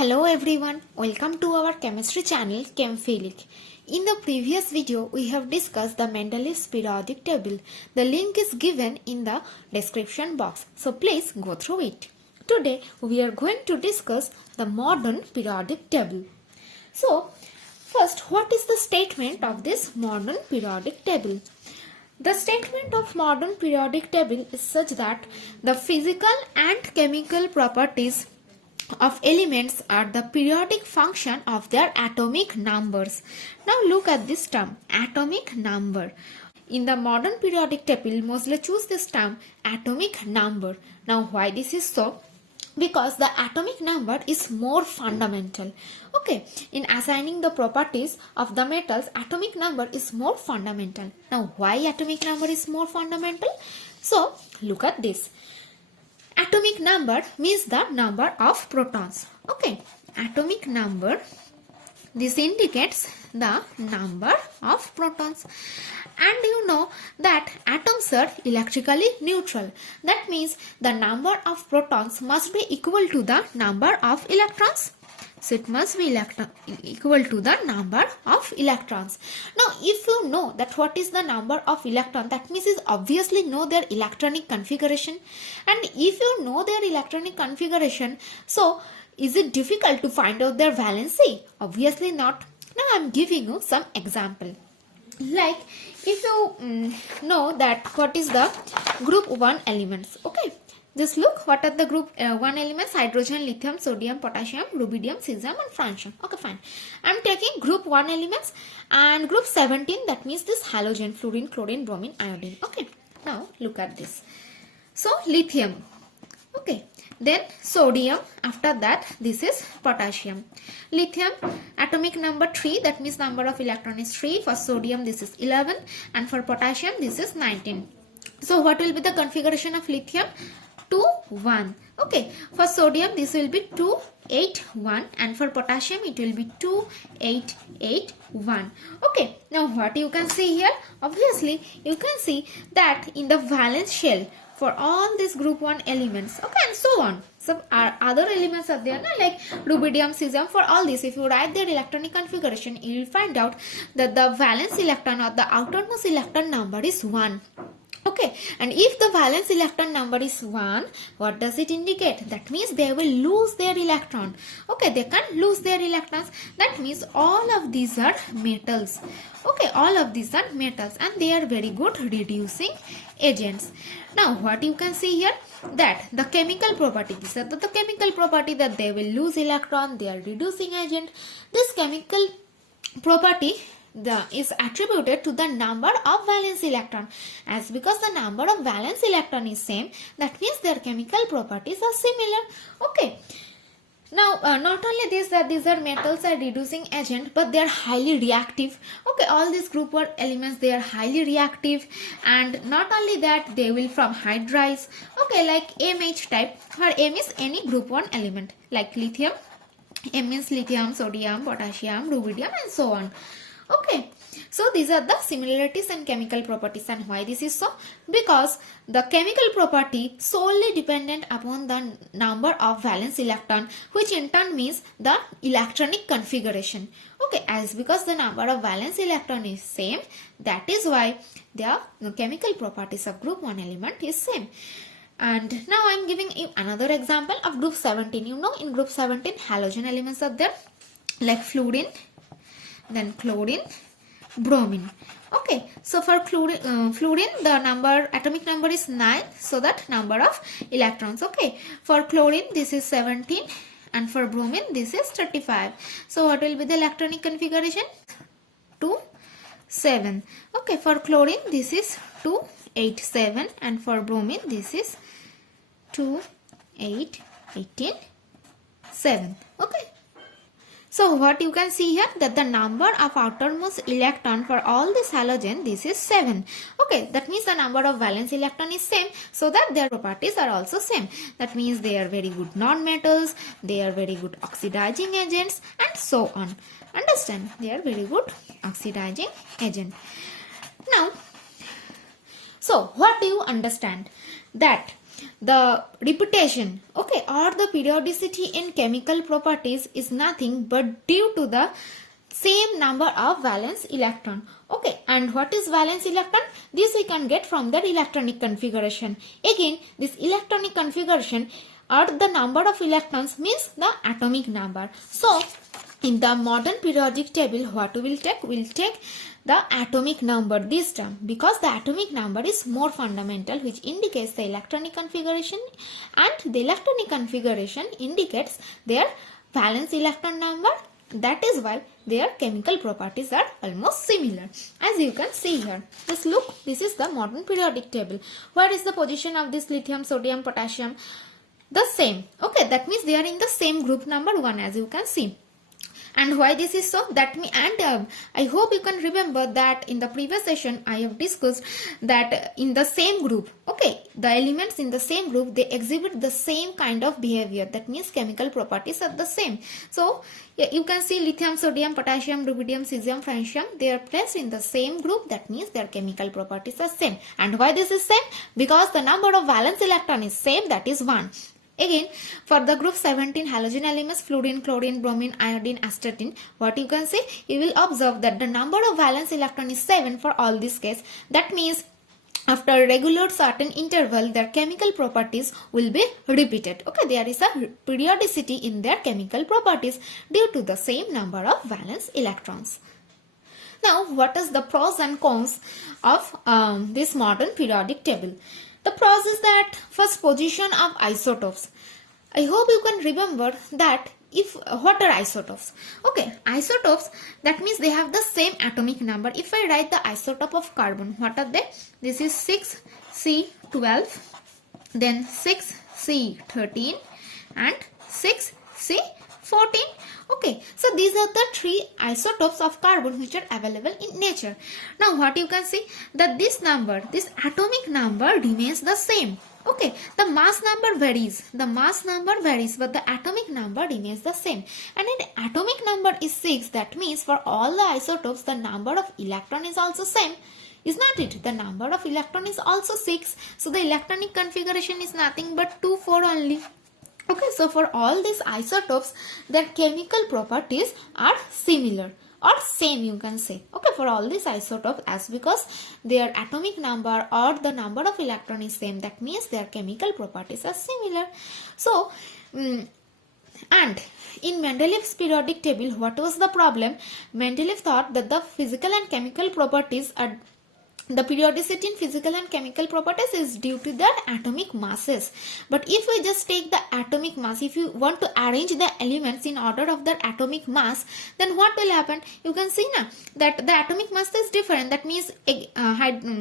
Hello everyone, welcome to our chemistry channel ChemPhilic. In the previous video, we have discussed the Mendeleev's periodic table. The link is given in the description box, so please go through it. Today, we are going to discuss the modern periodic table. So, first, what is the statement of this modern periodic table? The statement of modern periodic table is such that the physical and chemical properties of elements are the periodic function of their atomic numbers. Now look at this term, atomic number. In the modern periodic table, mostly choose this term, atomic number. Now why this is so? Because the atomic number is more fundamental. Okay, in assigning the properties of the metals, atomic number is more fundamental. Now why atomic number is more fundamental? So look at this. Atomic number means the number of protons. Okay, atomic number, this indicates the number of protons. And you know that atoms are electrically neutral. That means the number of protons must be equal to the number of electrons. So it must be equal to the number of electrons. Now if you know that what is the number of electron, that means you obviously know their electronic configuration. And if you know their electronic configuration, so is it difficult to find out their valency? Obviously not. Now I am giving you some example. Like if you know that what is the group 1 elements. Okay. Just look what are the group 1 elements: hydrogen, lithium, sodium, potassium, rubidium, cesium and francium. Okay, fine. I am taking group 1 elements and group 17, that means this halogen, fluorine, chlorine, bromine, iodine. Okay, now look at this. So lithium, okay, then sodium, after that this is potassium. Lithium, atomic number 3, that means number of electron is 3. For sodium this is 11 and for potassium this is 19. So what will be the configuration of lithium? 2, 1. Okay, for sodium this will be 2, 8, 1 and for potassium it will be 2, 8, 8, 1. Okay, now what you can see here? Obviously you can see that in the valence shell for all these group 1 elements, okay, and so on. So other elements are there, like rubidium, cesium. For all this, if you write their electronic configuration, you will find out that the valence electron or the outermost electron number is 1. Okay, and if the valence electron number is 1, what does it indicate? That means they will lose their electron. Okay, they can lose their electrons. That means all of these are metals. Okay, all of these are metals and they are very good reducing agents. Now what you can see here, that the chemical property, these are the chemical property that they will lose electron, they are reducing agent. This chemical property is attributed to the number of valence electron. As because the number of valence electron is same, that means their chemical properties are similar. Okay. Now not only this, that these are metals are reducing agent, but they are highly reactive. Okay, all these group 1 elements, they are highly reactive, and not only that, they will form hydrides. Okay, like MH type, where M is any group 1 element, like lithium. M means lithium, sodium, potassium, rubidium and so on. Okay, so these are the similarities and chemical properties. And why this is so? Because the chemical property solely dependent upon the number of valence electron, which in turn means the electronic configuration. Okay, as because the number of valence electron is same, that is why the chemical properties of group 1 element is same. And now I am giving you another example of group 17. You know, in group 17 halogen elements are there, like fluorine, then chlorine, bromine. Okay, so for fluorine the atomic number is 9, so that number of electrons. Okay, for chlorine this is 17 and for bromine this is 35. So what will be the electronic configuration? 2, 7. Okay, for chlorine this is 2, 8, 7 and for bromine this is 2, 8, 18, 7. Okay. So what you can see here, that the number of outermost electron for all this halogen, this is 7. Okay, that means the number of valence electron is same, so that their properties are also same. That means they are very good non-metals, they are very good oxidizing agents and so on. Understand? They are very good oxidizing agent. Now, so what do you understand? That the repetition, okay, or the periodicity in chemical properties is nothing but due to the same number of valence electron. Okay, and what is valence electron? This we can get from the electronic configuration. Again, this electronic configuration or the number of electrons means the atomic number. So in the modern periodic table, what we will take? We will take the atomic number this term, because the atomic number is more fundamental, which indicates the electronic configuration, and the electronic configuration indicates their valence electron number. That is why their chemical properties are almost similar. As you can see here, just look, this is the modern periodic table. Where is the position of this lithium, sodium, potassium? The same. Okay, that means they are in the same group number 1, as you can see. And why this is so? I hope you can remember that in the previous session I have discussed that in the same group, okay, the elements in the same group, they exhibit the same kind of behavior. That means chemical properties are the same. So you can see lithium, sodium, potassium, rubidium, cesium, francium, they are placed in the same group. That means their chemical properties are same. And why this is same? Because the number of valence electron is same, that is 1. Again, for the group 17 halogen elements, fluorine, chlorine, bromine, iodine, astatine, what you can say? You will observe that the number of valence electron is 7 for all this case. That means after a regular certain interval, their chemical properties will be repeated. Okay, there is a periodicity in their chemical properties due to the same number of valence electrons. Now, what is the pros and cons of this modern periodic table? The pros is that first, position of isotopes. I hope you can remember that what are isotopes? Okay, isotopes, that means they have the same atomic number. If I write the isotope of carbon, what are they? This is 6C12, then 6C13 and 6C14. Okay, so these are the 3 isotopes of carbon which are available in nature. Now what you can see, that this atomic number remains the same. Okay, the mass number varies, but the atomic number remains the same. And if atomic number is 6, that means for all the isotopes the number of electron is also same. Is not it? The number of electron is also 6. So the electronic configuration is nothing but 2, 4 only. Okay, so for all these isotopes, their chemical properties are similar or same, you can say. Okay, for all these isotopes, as because their atomic number or the number of electron is same, that means their chemical properties are similar. So, and in Mendeleev's periodic table, what was the problem? Mendeleev thought that the physical and chemical properties are the periodicity in physical and chemical properties is due to their atomic masses. But if we just take the atomic mass, if you want to arrange the elements in order of their atomic mass, then what will happen? You can see now that the atomic mass is different. That means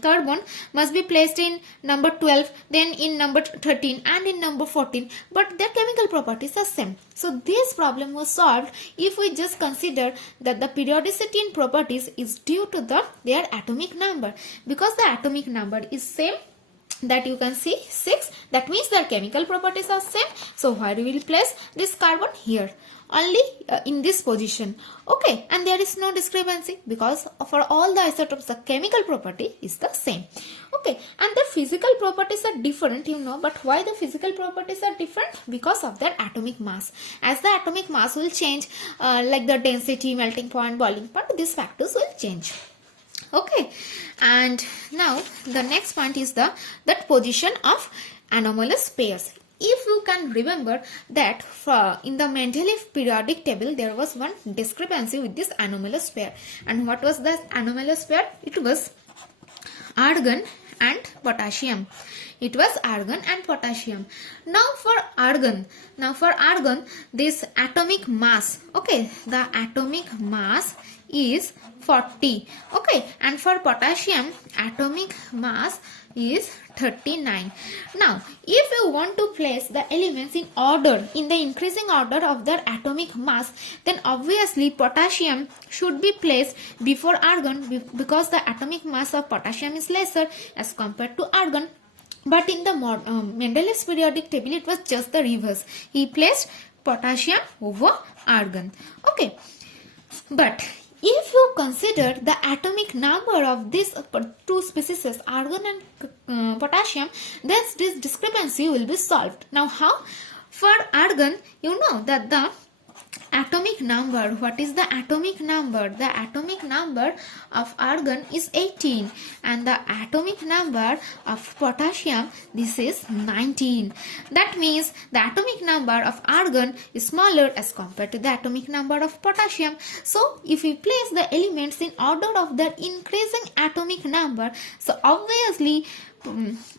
carbon must be placed in number 12, then in number 13 and in number 14. But their chemical properties are same. So this problem was solved if we just consider that the periodicity in properties is due to their atomic number. Because the atomic number is same, that you can see 6, that means their chemical properties are same. So where we will place this carbon? Here only, in this position. Okay, and there is no discrepancy because for all the isotopes the chemical property is the same. Okay, and the physical properties are different, you know. But why the physical properties are different? Because of their atomic mass. As the atomic mass will change, like the density, melting point, boiling point, these factors will change. Okay, and now the next point is that position of anomalous pairs. If you can remember that in the Mendeleev periodic table there was one discrepancy with this anomalous pair. And what was the anomalous pair? It was argon and potassium. It was argon and potassium. Now for argon, this atomic mass, okay, the atomic mass is 40. Okay, and for potassium atomic mass is 39. Now if you want to place the elements in order, in the increasing order of their atomic mass, then obviously potassium should be placed before argon, because the atomic mass of potassium is lesser as compared to argon. But in the Mendeleev's periodic table it was just the reverse. He placed potassium over argon. Okay, but if you consider the atomic number of these two species, argon and potassium, then this discrepancy will be solved. Now how? For argon, you know that the atomic number, what is the atomic number? The atomic number of argon is 18 and the atomic number of potassium, this is 19. That means the atomic number of argon is smaller as compared to the atomic number of potassium. So if we place the elements in order of their increasing atomic number, so obviously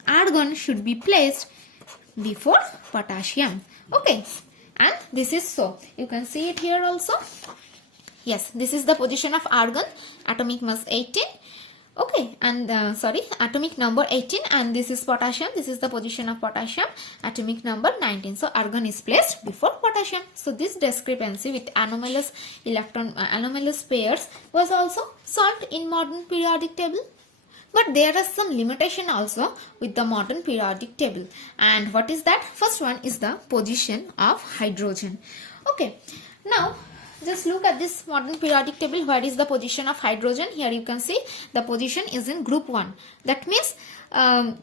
argon should be placed before potassium. Okay. And this is so. You can see it here also. Yes, this is the position of argon. Atomic mass 18. Okay, and atomic number 18, and this is potassium. This is the position of potassium. Atomic number 19. So argon is placed before potassium. So this discrepancy with anomalous pairs was also solved in modern periodic table. But there are some limitation also with the modern periodic table. And what is that? First one is the position of hydrogen. Okay. Now, just look at this modern periodic table. Where is the position of hydrogen? Here you can see the position is in group 1. That means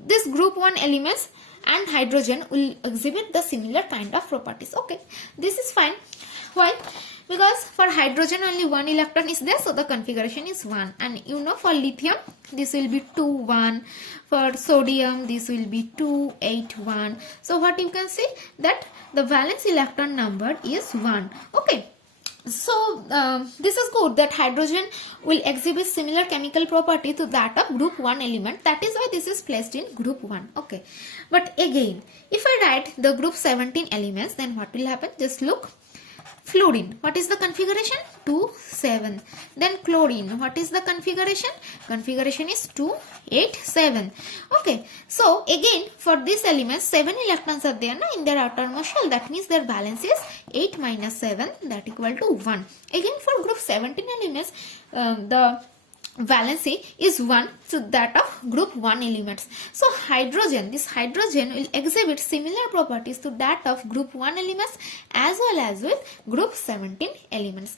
this group 1 elements and hydrogen will exhibit the similar kind of properties. Okay. This is fine. Why? Because for hydrogen only one electron is there, so the configuration is 1. And you know, for lithium this will be 2 1. For sodium this will be 2 8 1. So what you can see, that the valence electron number is 1. Okay. So this is good, that hydrogen will exhibit similar chemical property to that of group 1 element. That is why this is placed in group 1. Okay. But again, if I write the group 17 elements, then what will happen? Just look. Fluorine, what is the configuration? 2 7. Then chlorine, what is the configuration? Configuration is 2 8 7. Okay, so again for these elements 7 electrons are there in their outermost shell. That means their valence is 8 minus 7, that equal to 1. Again for group 17 elements the valency is 1 to that of group 1 elements. So hydrogen, this hydrogen will exhibit similar properties to that of group 1 elements as well as with group 17 elements.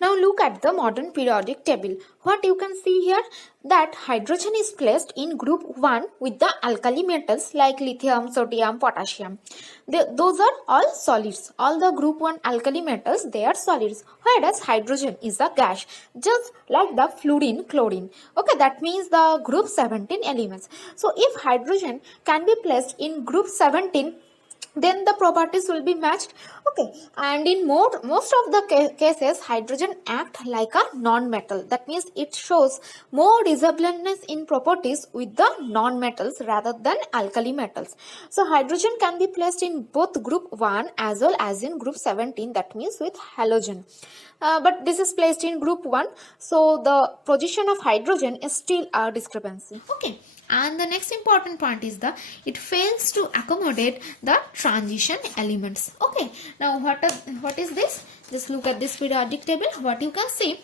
Now look at the modern periodic table. What you can see here, that hydrogen is placed in group 1 with the alkali metals like lithium, sodium, potassium. Those are all solids. All the group 1 alkali metals, they are solids. Whereas hydrogen is a gas, just like the fluorine, chlorine. Okay, that means the group 17 elements. So if hydrogen can be placed in group 17, then the properties will be matched. Okay, and in most of the cases hydrogen act like a non-metal. That means it shows more resemblances in properties with the non-metals rather than alkali metals. So hydrogen can be placed in both group 1 as well as in group 17, that means with halogen. But this is placed in group 1, so the position of hydrogen is still a discrepancy. Okay. And the next important point is it fails to accommodate the transition elements. Okay. Now what is this? Just look at this periodic table. What you can see,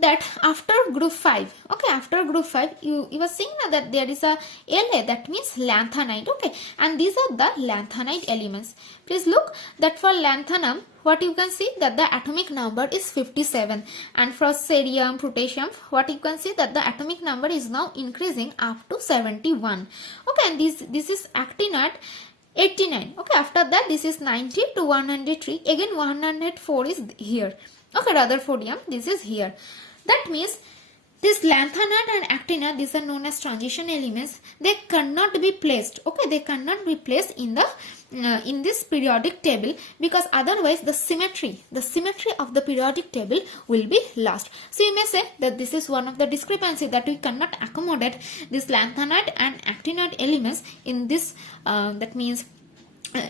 that after group 5, okay, after group 5 you are seeing that there is a La, that means lanthanide. Okay, and these are the lanthanide elements. Please look that for lanthanum, what you can see, that the atomic number is 57, and for cerium, potassium, what you can see, that the atomic number is now increasing up to 71. Okay, and this is actinide 89. Okay, after that this is 90 to 103. Again 104 is here. Okay, rutherfordium, this is here. That means this lanthanide and actinide, these are known as transition elements. They cannot be placed. Okay, they cannot be placed in the in this periodic table, because otherwise the symmetry of the periodic table will be lost. So you may say that this is one of the discrepancy, that we cannot accommodate this lanthanide and actinide elements in this that means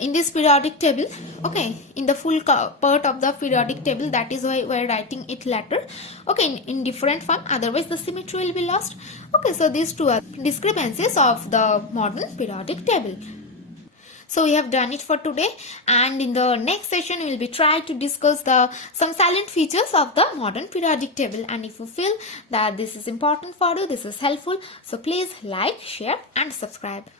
in this periodic table. Okay, in the full part of the periodic table, that is why we are writing it later. Okay, in different form, otherwise the symmetry will be lost. Okay, so these two are discrepancies of the modern periodic table. So we have done it for today, and in the next session we will be trying to discuss some silent features of the modern periodic table. And if you feel that this is important for you, this is helpful, so please like, share and subscribe.